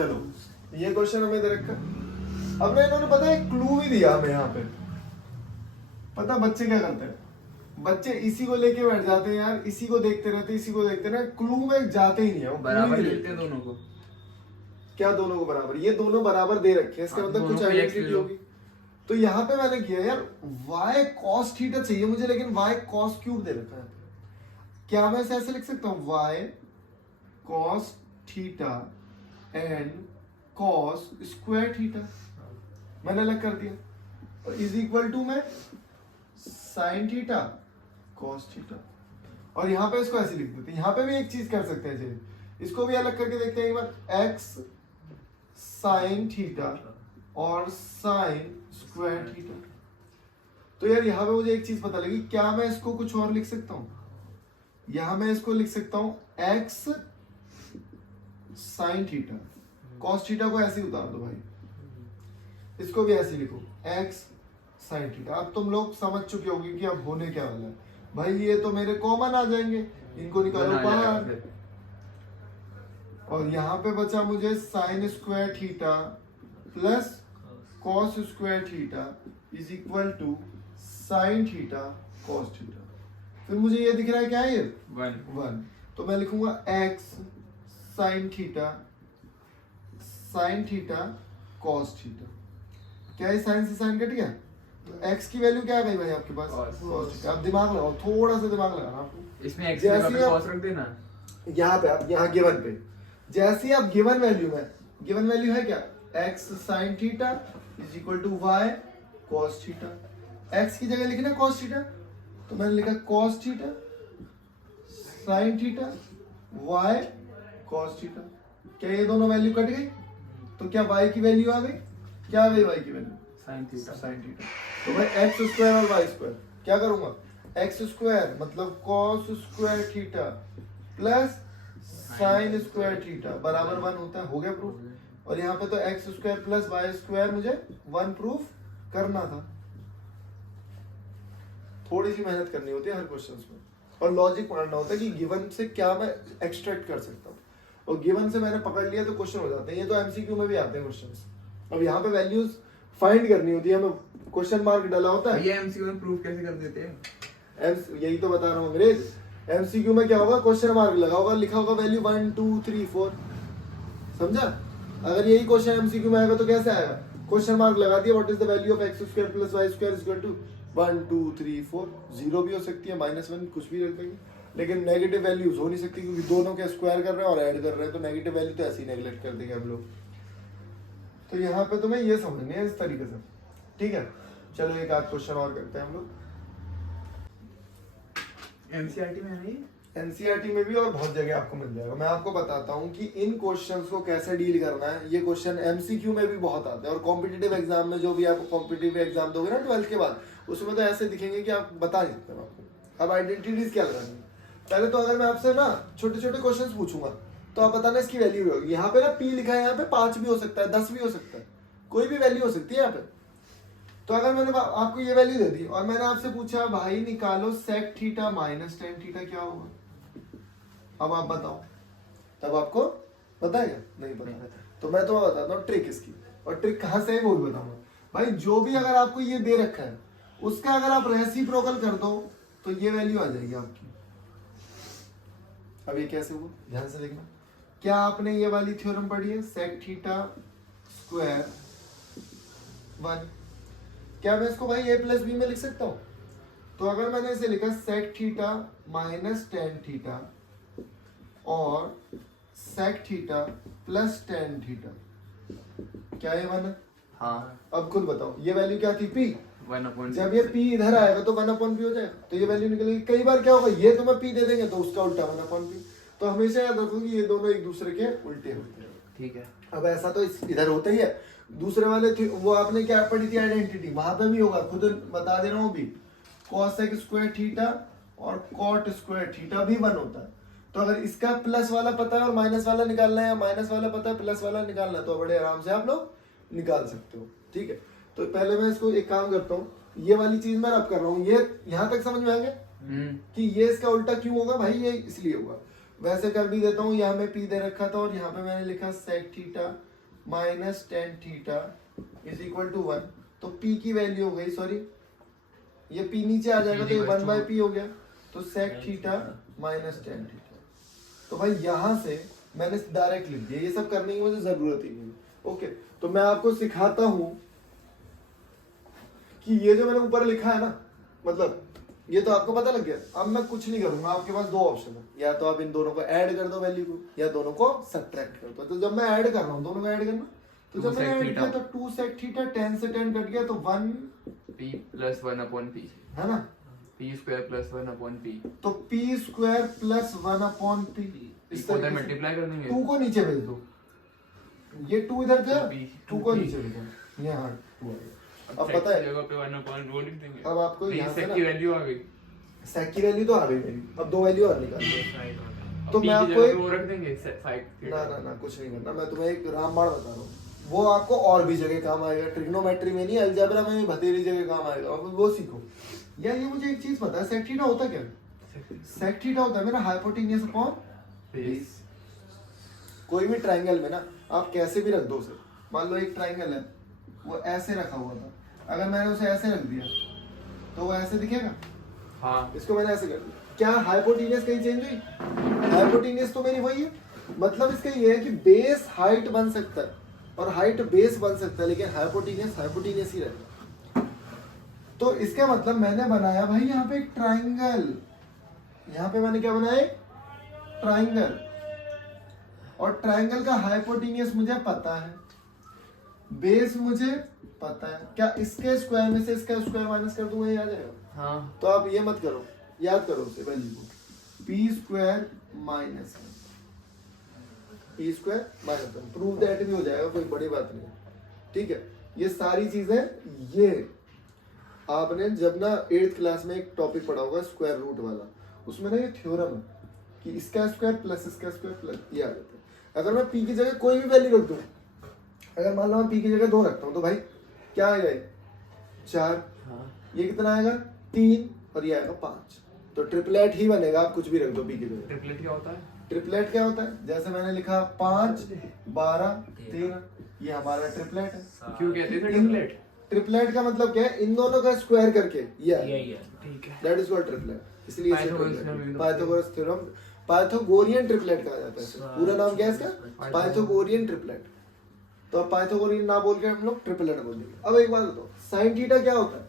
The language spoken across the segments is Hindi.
चलो ये क्वेश्चन हमें दे रखा। अब ना इन्होंने पता है क्लू भी दिया हमें यहाँ पे। पता बच्चे क्या करते हैं, बच्चे इसी को लेके बैठ जाते हैं यार, इसी को देखते रहते, इसी को देखते ना, क्लू में जाते ही नहीं है वो, बराबर लेते हैं दोनों को। क्या दोनों को बराबर? ये दोनों बराबर दे रखे हैं, इसका मतलब कुछ आइडेंटिटी होगी। तो यहाँ पे मैंने किया यार y cos थीटा चाहिए मुझे, लेकिन y cos क्यूब दे रखा है। क्या मैं इसे ऐसे लिख सकता हूँ, y cos theta and cos square theta, मैंने अलग कर दिया, और इज इक्वल टू में sin थीटा cos थीटा। और यहाँ पे इसको ऐसे लिख देते हैं। यहाँ पे भी एक चीज कर सकते हैं, चलिए इसको भी अलग करके देखते हैं एक बार, x sin थीटा और sin स्क्वायर थीटा। तो यार यहाँ पे मुझे एक चीज पता लगी, क्या मैं इसको कुछ और लिख सकता हूँ? यहाँ मैं इसको लिख सकता हूँ x sin theta, cos theta को ऐसे ही उतार दो भाई, इसको भी ऐसे लिखो x sin थीटा। अब तुम लोग समझ चुके होंगे कि अब होने क्या वाला है भाई, ये तो मेरे कॉमन आ जाएंगे, इनको निकालो बाहर, और यहाँ पे बचा मुझे sin square theta plus cos square theta is equal to sin theta cos theta. फिर मुझे ये दिख रहा है क्या है, ये 1, तो मैं लिखूंगा x sin theta cos theta. क्या ये sin से sin कट गया? तो x की वैल्यू क्या है भाई आपके पास? cos theta. अब दिमाग लगाओ, थोड़ा सा दिमाग लगाना आपको। इसमें x की जगह पे cos रख देना। यहाँ पे आप यहाँ गिवन पे, जैसे ही आप गिवन वैल्यू में, गिवन वैल्यू है क्या, x sin theta is equal to y cos theta. x की जगह लिखना cos थीटा, तो मैंने लिखा cos theta sin theta y cos theta. क्या ये दोनों वैल्यू कट गई? तो क्या y की वैल्यू आ गई? क्या आ गई y की वैल्यू? sin theta. तो भाई x स्क्वायर और y स्क्वायर क्या करूंगा, x स्क्वायर मतलब cos square theta plus sin square theta बराबर 1 होता है। हो गया प्रूफ। और यहाँ पे तो x square plus y square मुझे 1 प्रूफ करना था। थोड़ी सी मेहनत करनी होती है हर क्वेश्चंस में, और लॉजिक पढ़ना होता है कि गिवन से क्या मैं एक्सट्रैक्ट कर सकता हूँ, और गिवन से मैंने पकड़ लिया तो क्वेश्चन हो जाते हैं। ये तो एमसीक्यू में भी आते हैं क्वेश्चंस। अब यहाँ पे वैल्यूज फाइंड करनी होती है, हमें क्वेश्चन मार्क डाला होता है। ये एमसीक्यू में प्रूफ कैसे कर देते हैं? यही तो बता रहा हूँ अंग्रेज। एमसीक्यू में क्या होगा, क्वेश्चन मार्क लगा होगा, लिखा होगा वैल्यू 1 2 3 4, समझा? अगर यही क्वेश्चन एमसीक्यू में आएगा तो कैसे आएगा, क्वेश्चन मार्क लगा दिया, what is the value of x square plus y square is equal to 1 2 3 4, zero भी हो सकती है, -1 कुछ भी रख देंगे, लेकिन नेगेटिव वैल्यूज हो नहीं सकती क्योंकि दोनों के स्क्वायर कर रहे हैं और ऐड कर रहे हैं, तो नेगेटिव वैल्यू तो ऐसे ही नेगलेक्ट कर देंगे हम लोग। तो यहाँ पे तुम्हें ये समझनी है इस तरीके से, ठीक है? चलो एक आध क्वेश्चन और करते हैं हम लोग। एनसीईआरटी में है, एनसीईआरटी में भी और बहुत जगह आपको मिल जाएगा। मैं आपको बताता हूँ कि इन क्वेश्चंस को कैसे डील करना है। ये क्वेश्चन एमसीक्यू में भी बहुत आते हैं, और कॉम्पिटिटिव एग्जाम में जो भी आप कॉम्पिटिटिव एग्जाम दोगे ना 12th के बाद, उसमें तो ऐसे दिखेंगे कि आप बता नहीं सकते आपको। अब आइडेंटिटीज क्या लगानी है, पहले तो अगर मैं आपसे ना छोटे छोटे क्वेश्चन पूछूंगा तो आप बताना इसकी वैल्यू होगी। यहाँ पे ना P लिखा है, यहाँ पे 5 भी हो सकता है, 10 भी हो सकता है, कोई भी वैल्यू हो सकती है यहाँ पे। तो अगर मैंने आपको ये वैल्यू दे दी और मैंने आपसे पूछा भाई निकालो sec theta minus ten theta क्या होगा, अब आप बताओ, तब आपको बताएगा? नहीं पता। तो मैं तो बताता हूँ ट्रिक इसकी, और ट्रिक कहाँ से है वो भी बताऊंगा। भाई जो भी अगर आपको ये दे रखा है उसका अगर आप रेसिप्रोकल कर दो तो ये वैल्यू आ जाएगी आपकी। अब ये कैसे हुआ, ध्यान से देखना। क्या आपने ये वाली थ्योरम पढ़ी है, सेक थीटा स्क्वायर 1? क्या मैं इसको भाई a प्लस बी में लिख सकता हूँ? तो अगर मैंने इसे लिखा sec theta minus ten theta और sec theta plus ten theta, क्या ये 1 है? हाँ। अब खुद बताओ ये वैल्यू क्या थी, p। 1/p। जब ये p इधर आएगा तो 1/p हो जाएगा, तो ये वैल्यू निकलेगी। कई बार क्या होगा, ये तुम्हें p दे देंगे तो उसका उल्टा 1/p। तो हमेशा याद रखो कि ये दोनों एक दूसरे के उल्टे होते हैं, ठीक है? अब ऐसा तो इधर होता ही है। दूसरे वाले वो आपने क्या पढ़ी थी आइडेंटिटी, वहां पे भी होगा, खुद बता दे रहा हूँ भी, cosec स्क्वायर थीटा और cot स्क्वायर थीटा भी 1 होता है। तो अगर इसका प्लस वाला पता है और माइनस वाला निकालना है, या माइनस वाला पता है प्लस वाला निकालना है, तो बड़े आराम से आप लोग निकाल सकते हो, ठीक है? तो पहले मैं इसको एक काम करता हूँ, ये वाली चीज मैं अब कर रहा हूँ, ये यहाँ तक समझ में आ गया कि ये इसका उल्टा क्यों होगा भाई, ये इसलिए होगा। वैसे कर भी देता हूँ, यहाँ में p दे रखा था और यहाँ पे मैंने लिखा sec theta minus ten theta is equal to 1। तो पी की वैल्यू हो गई, सॉरी ये पी नीचे आ जाएगा तो ये 1 बाई पी हो गया। तो sec theta minus ten theta. तो भाई यहां से मैंने डायरेक्ट लिख दिया, ये सब करने की मुझे जरूरत ही नहीं। ओके, तो मैं आपको सिखाता हूं कि ये जो मैंने ऊपर लिखा है ना, मतलब ये तो आपको पता लग गया। अब मैं कुछ नहीं करूंगा, आपके पास दो ऑप्शन है, या तो आप इन दोनों को ऐड कर दो वैल्यू को, या दोनों को सब्ट्रैक्ट कर दो। तो जब मैं ऐड कर रहा हूँ दोनों को ऐड करना, तो जब मैंने ऐड किया तो 2 सेक थीटा 10 से 10 कट गया तो 1 p प्लस 1 अपॉन p है ना, p square plus 1 upon p तो p square plus 1 upon p। इस इसको उधर तरह मल्टीप्लाई कर देंगे। 2 को नीचे भेज दो, ये 2 इधर गया, 2 को 2p नीचे भेजो, यहाँ 2 आ गया। अब पता है, जगह पे 1 अपॉन रो लिख देंगे। अब आपको नहीं, यहाँ से सेक ना की वैल्यू आ गई। सेक की वैल्यू तो आ गई मेरी, अब दो वैल्यू और निकाल दो। तो p मैं की आपको जगह एक पे वो रख देंगे 5 ना ना ना कुछ नहीं करना, मैं तुम्हें एक रामबाण बता रहा हूँ, वो आपको और भी जगह काम आएगा, ट्रिग्नोमेट्री में नहीं, अलजेब्रा में भी बतेरी जगह काम आएगा, और वो सीखो। या ये मुझे एक चीज पता है, सेक थीटा होता क्या है? सेक थीटा होता है मेरा हाइपोटेन्यूस अपॉन बेस। कोई भी ट्रायंगल में ना आप कैसे भी रख दो उसे, मान लो एक ट्रायंगल है वो ऐसे रखा हुआ था, अगर मैंने उसे ऐसे रख दिया तो वो ऐसे दिखेगा। हाँ, इसको मैंने ऐसे कर दिया, क्या हाइपोटेन्यूस कहीं चेंज हुई? हाइपोटेन्यूस तो मेरी वही है। मतलब इसका ये है कि बेस हाइट बन सकता है और हाइट बेस बन सकता है, लेकिन हाइपोटेन्यूस हाइपोटेन्यूस ही रहता है। तो इसका मतलब मैंने बनाया भाई यहाँ पे एक ट्राइंगल, यहाँ पे मैंने क्या बनाया? ट्राइंगल। और ट्राइंगल का हाइपोटेन्यूस मुझे पता है, बेस मुझे पता है। क्या इसके स्क्वायर में से इसका स्क्वायर माइनस कर दूंगा, ये आ जाएगा? हाँ, तो आप ये मत करो, याद करो उसे वैल्यू को, P square minus P square minus 1, prove that भी हो जाएगा, कोई बड़ी बात नहीं है। ठीक है, ये सारी चीजें, ये आपने जब ना 8th क्लास में एक टॉपिक पढ़ा होगा स्क्वायर रूट वाला, उसमें ना ये थ्योरम है कि इसका स्क्वायर प्लस इसका स्क्वायर प्लस, ये आ जाता है। अगर मैं पी की जगह कोई भी वैल्यू रख दूं, अगर मान लो मैं पी की जगह 2 रखता हूं तो भाई क्या आएगा? 4। हाँ, ये कितना आएगा? 3, और ये आएगा 5। तो ट्रिपलेट ही बनेगा, आप कुछ भी रख दो पी की जगह। ट्रिपलेट क्या होता है? ट्रिपलेट क्या होता है? जैसे मैंने लिखा 5 12 13, ये हमारा ट्रिपलेट है। क्यों कहते थे ट्रिपलेट? ट्रिपलेट का मतलब क्या है? इन दोनों का स्क्वायर करके ये यही है। ठीक है। दैट इज कॉल्ड ट्रिपलेट, इसलिए इसे Pythagoras Pythagoras theorem, Pythagorean triplet कहा जाता है। पूरा नाम क्या है इसका? Pythagorean triplet. तो अब पाइथागोरियन ना बोल के हम लोग ट्रिपलेट बोल देंगे। अब एक बात बताओ, साइन थीटा क्या होता है?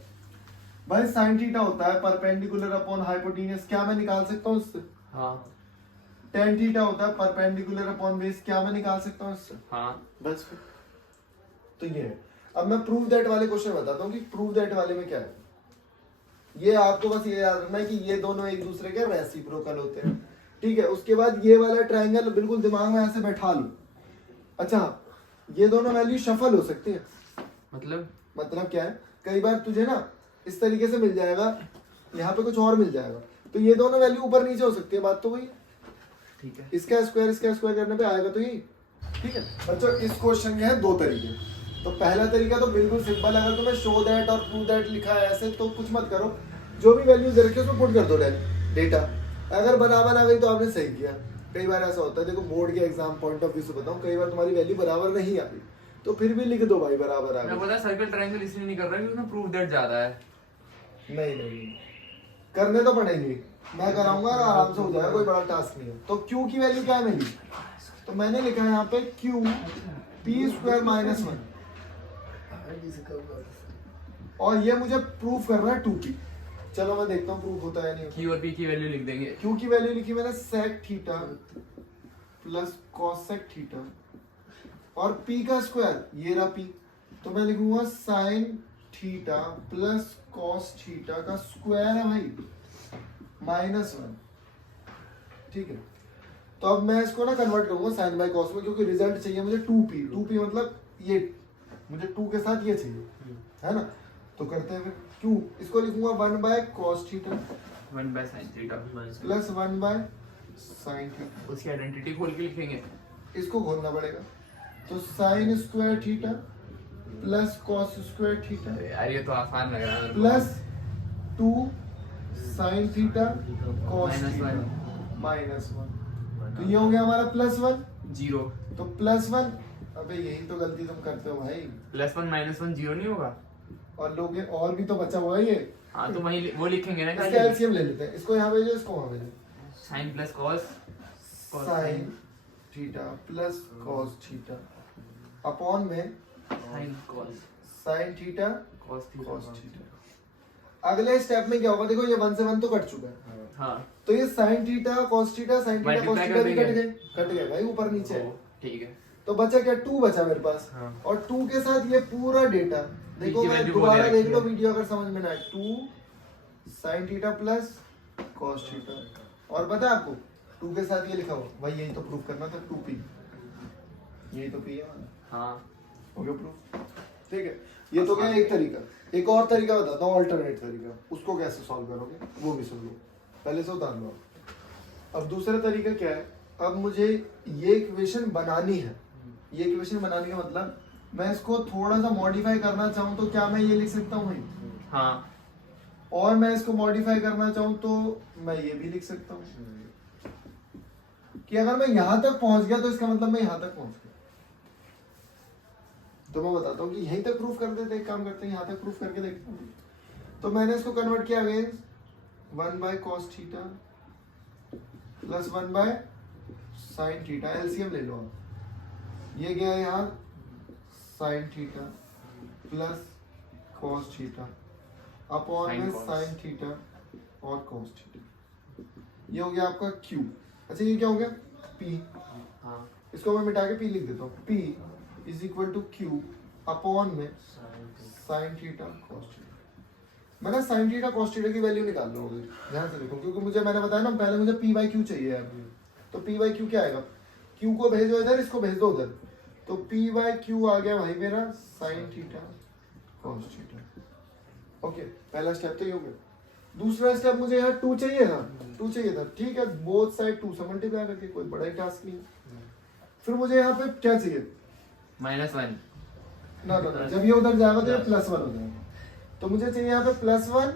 भाई साइन थीटा होता है परपेंडिकुलर अपॉन हाइपोटेन्यूस, क्या मैं निकाल सकता हूँ इससे? हाँ, टेन थीटा होता है परपेंडिकुलर अपॉन बेस, क्या मैं निकाल सकता हूँ इससे? हाँ, बस फिर तो ये है। अब मैं प्रूव दैट वाले क्वेश्चन बताता हूँ कि प्रूव दैट वाले में क्या है। ये आपको बस ये याद रखना है कि ये दोनों एक दूसरे के रेसिप्रोकल होते हैं। ठीक है, उसके बाद ये वाला ट्रायंगल बिल्कुल दिमाग में ऐसे बैठा लो। अच्छा, ये दोनों वैल्यू शफल हो सकती है। मतलब क्या है? कई बार तुझे ना इस तरीके से मिल जाएगा, यहाँ पे कुछ और मिल जाएगा, तो ये दोनों वैल्यू ऊपर नीचे हो सकती है, बात तो वही है। ठीक है। इसका स्क्वायर करने पे आएगा तो यही। ठीक है बच्चों, इस क्वेश्चन के हैं 2 तरीके। तो पहला तरीका तो बिल्कुल सिंपल, अगर तुम्हें शो दैट और प्रूव दैट लिखा है ऐसे तो कुछ मत करो, जो भी वैल्यूज दे रखी है उसको पुट कर दो डेटा। अगर बराबर आ गई तो आपने सही किया। कई बार ऐसा होता है, देखो बोर्ड के एग्जाम पॉइंट ऑफ व्यू से बताऊं, कई बार तुम्हारी वैल्यू बराबर नहीं आ रही तो फिर भी लिख दो भाई बराबर आ मैं गई। पता सर्कल ट्रायंगल इसलिए नहीं कर रहा क्योंकि उसमें प्रूफ दैट ज्यादा है। नहीं, करने तो पड़ेंगे, मैं कराऊंगा, आराम से हो जाएगा, कोई बड़ा टास्क नहीं है। तो क्यू की वैल्यू क्या है मेरी? तो मैंने लिखा है यहाँ पे क्यू पी स्क्वायर माइनस 1, और ये मुझे प्रूफ करना है 2p। चलो मैं देखता हूँ प्रूफ होता है नहीं। Q और P की वैल्यू लिख देंगे। क्यू की वैल्यू लिखी मैंने sec theta plus cosec theta, और p का स्क्वायर ये रहा p, तो मैं लिखूंगा sin theta plus cos theta का स्क्वायर है भाई -1। ठीक है, तो अब मैं इसको ना कन्वर्ट करूंगा sin बाई cos में, क्योंकि रिजल्ट चाहिए मुझे 2p मतलब ये, मुझे 2 के साथ ये चाहिए, है ना? तो करते हैं फिर क्यों, इसको लिखूंगा 1 by cos theta 1 by sin theta plus 1 by sin theta. उसकी आइडेंटिटी खोल के लिखेंगे। इसको खोलना पड़ेगा, तो sin square theta plus cos square theta यार ये तो आसान लग रहा है plus 2 sin theta cos -1 theta -1। तो ये हो गया हमारा +1, 0। तो +1 अबे यही तो गलती तुम करते हो भाई। +1 -1 0 नहीं होगा? और लोग और भी तो बचा हुआ है ये। हाँ तो वही वो लिखेंगे ना, इसका एलसीएम ले लेते हैं, इसको यहाँ भेजो, इसको वहाँ भेजो। sin + cos sine theta plus cos theta upon में sin cos sine theta cos cos theta. Theta. अगले स्टेप में क्या होगा, देखो ये 1 से 1 तो कट चुका है, हाँ तो ये sine theta cos theta sine theta cos Multiply theta भी कर कट देंगे। गए, कट गए भाई ऊपर नीचे। ओ, ठीक है। तो बचा क्या, 2 बचा मेरे पास। हाँ। और 2 के साथ ये पूरा डेटा देखो, की मैं वैल्यू दोबारा बोले देख रखी लो है। वीडियो अगर समझ में ना आए। 2 sine theta plus cos theta, और पता है आपको 2 के साथ ये लिखा हुआ भाई, यही तो प्रूफ करना था, 2p, यही तो p है हमारा। हाँ हो गया प्रूफ, ठीक है। ये तो क्या एक तरीका, एक और तरीका बताता हूँ, अल्टरनेट तरीका, उसको कैसे सॉल्व करोगे वो भी सुन लो, पहले से उतार लो। अब दूसरा तरीका क्या है, अब मुझे ये इक्वेशन बनानी है। ये इक्वेशन बनाने का मतलब मैं इसको थोड़ा सा मॉडिफाई करना चाहूँ तो क्या मैं ये लिख सकता हूँ भाई, हाँ और मैं इसको मॉडिफाई करना चाहूँ तो मैं ये भी लिख सकता हूँ कि अगर मैं यहां तक पहुंच गया तो इसका मतलब मैं यहां तक पहुंच गया। तो मैं बताता हूँ कि यहीं तक प्रूफ कर देते, एक काम करते हैं यहां तक प्रूफ करके देखते हैं। तो मैंने इसको कन्वर्ट किया again 1/cos theta plus 1/sin theta, LCM ले लो आप। ये गया यहाँ sin theta plus cos theta upon में sin थीटा और cos थीटा। ये हो गया आपका Q। अच्छा ये क्या हो गया, P। हाँ इसको मैं मिटा के P लिख देता हूँ। P is equal to Q upon में sin थीटा cos थीटा। मैं ना sin थीटा cos थीटा की वैल्यू निकाल रहा हूँ, ध्यान से देखो, क्योंकि मुझे मैंने बताया ना पहले मुझे P/Q चाहिए यार। तो P/Q क्या आएगा, Q को भेजो इधर, इसको भेज दो उधर, तो P/Q आ गया भाई मेरा sin theta cos theta. Okay, पहला स्टेप तो ये हो गया। दूसरा स्टेप मुझे यहाँ 2 चाहिए था, 2 चाहिए था, ठीक है, बोथ साइड 2 से मल्टीप्लाई करके, कोई बड़ा ही टास्क नहीं है। फिर मुझे यहाँ पे क्या चाहिए, -1 ना जब ये उधर जाएगा तो ये +1 हो जाएगा, तो मुझे चाहिए यहाँ पे +1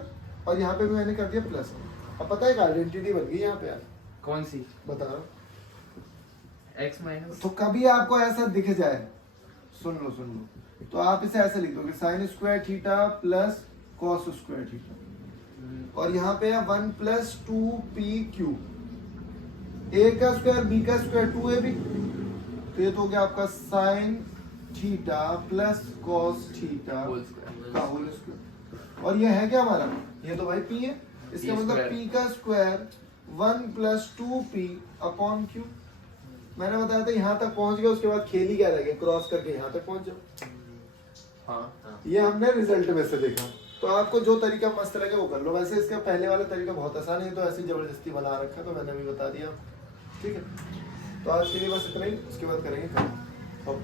और यहाँ पे भी मैंने कर दिया +1। अब पता है आइडेंटिटी बन गई यहाँ पे यार, कौन सी? बता रहा हूँ। x- तो कभी आपको ऐसा दिख जाए, सुन लो, तो आप इसे ऐसे लिख दोगे sin² theta plus cos² theta, और यहाँ पे है 1 + 2pq, a का स्क्वायर b का स्क्वायर 2ab, तो ये तो हो गया आपका sin theta plus cos theta whole square. का होल स्क्वायर। और ये है क्या हमारा, ये तो भाई p है, इसका p मतलब स्क्वायर। p का स्क्वायर 1 + 2p अपॉन q। मैंने बताया था यहाँ तक पहुंच गया, उसके बाद खेल ही क्या रह गया, क्रॉस करके यहाँ तक पहुंच जाओ। हाँ ये हमने रिजल्ट में से देखा। तो आपको जो तरीका मस्त लगे वो कर लो। वैसे इसका पहले वाला तरीका बहुत आसान है, तो ऐसी जबरदस्ती बना रखा, तो मैंने भी बता दिया, ठीक है। तो आज के लिए बस इतना ही, उसके बाद करेंगे काम।